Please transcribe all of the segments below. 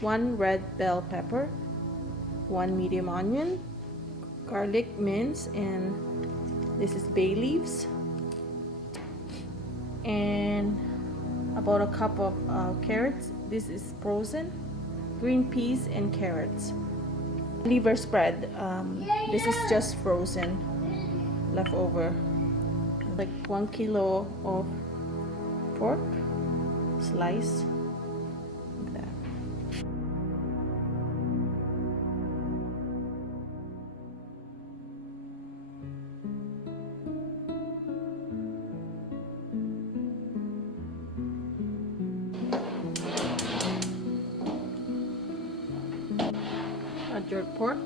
1 red bell pepper, 1 medium onion, garlic mince, and this is bay leaves, and about a cup of carrots. This is frozen, green peas, and carrots. Liver spread. This is just frozen, leftover. Like 1 kilo of pork, slice. Like that. Add your pork.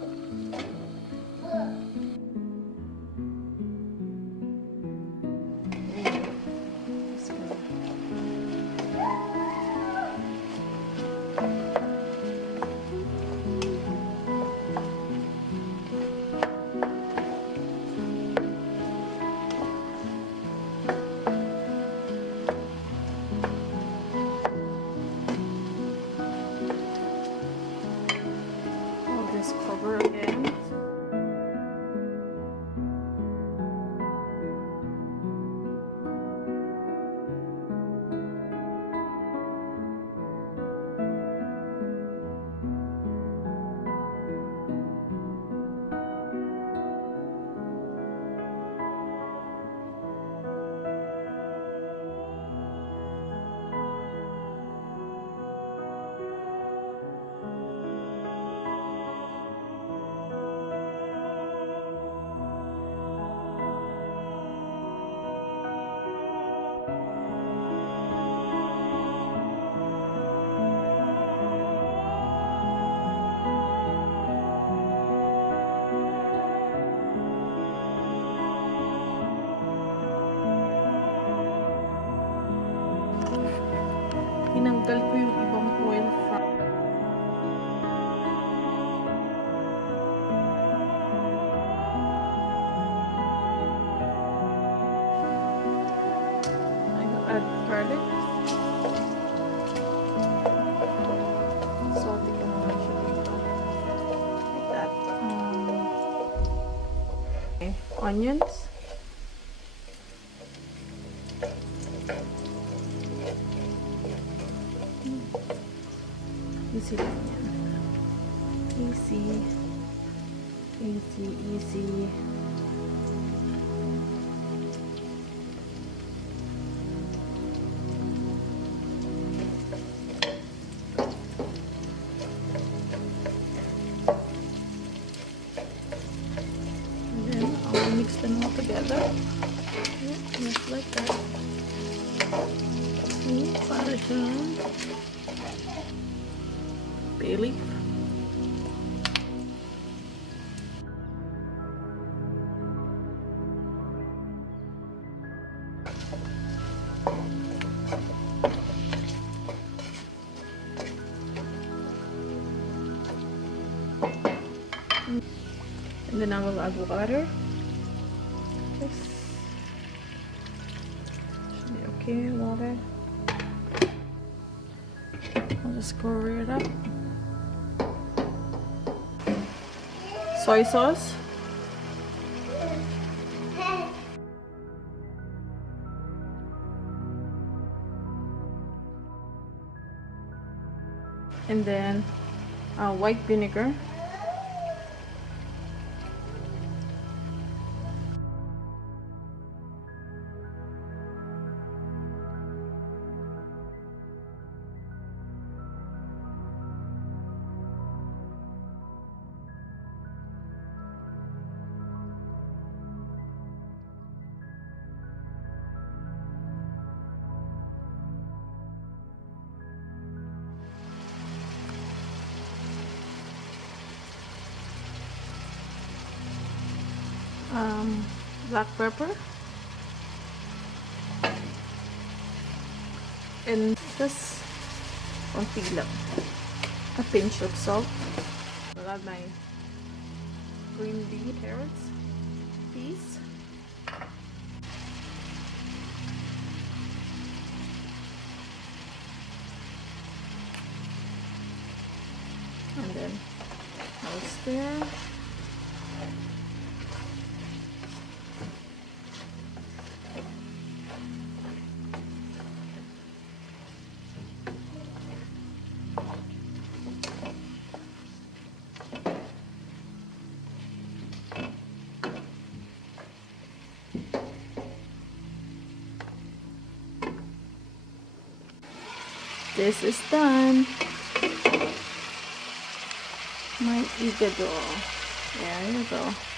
Cover again. Tinanggal ko yung ibang oil from I will add garlic. Salty ko naman siya dito. Like that. Okay. Onions. Easy lang yan. Easy. Easy, easy. And then I'll mix them all together. Yeah, just like that. Para siyang bay leaf. And then I will add water. Yes. Should be okay, water. I'll just cover it up. Soy sauce. And then white vinegar. Black pepper, and just konti lang, a pinch of salt. I'll add my green bean, carrots, peas. oyster. This is done. My igado. There you go.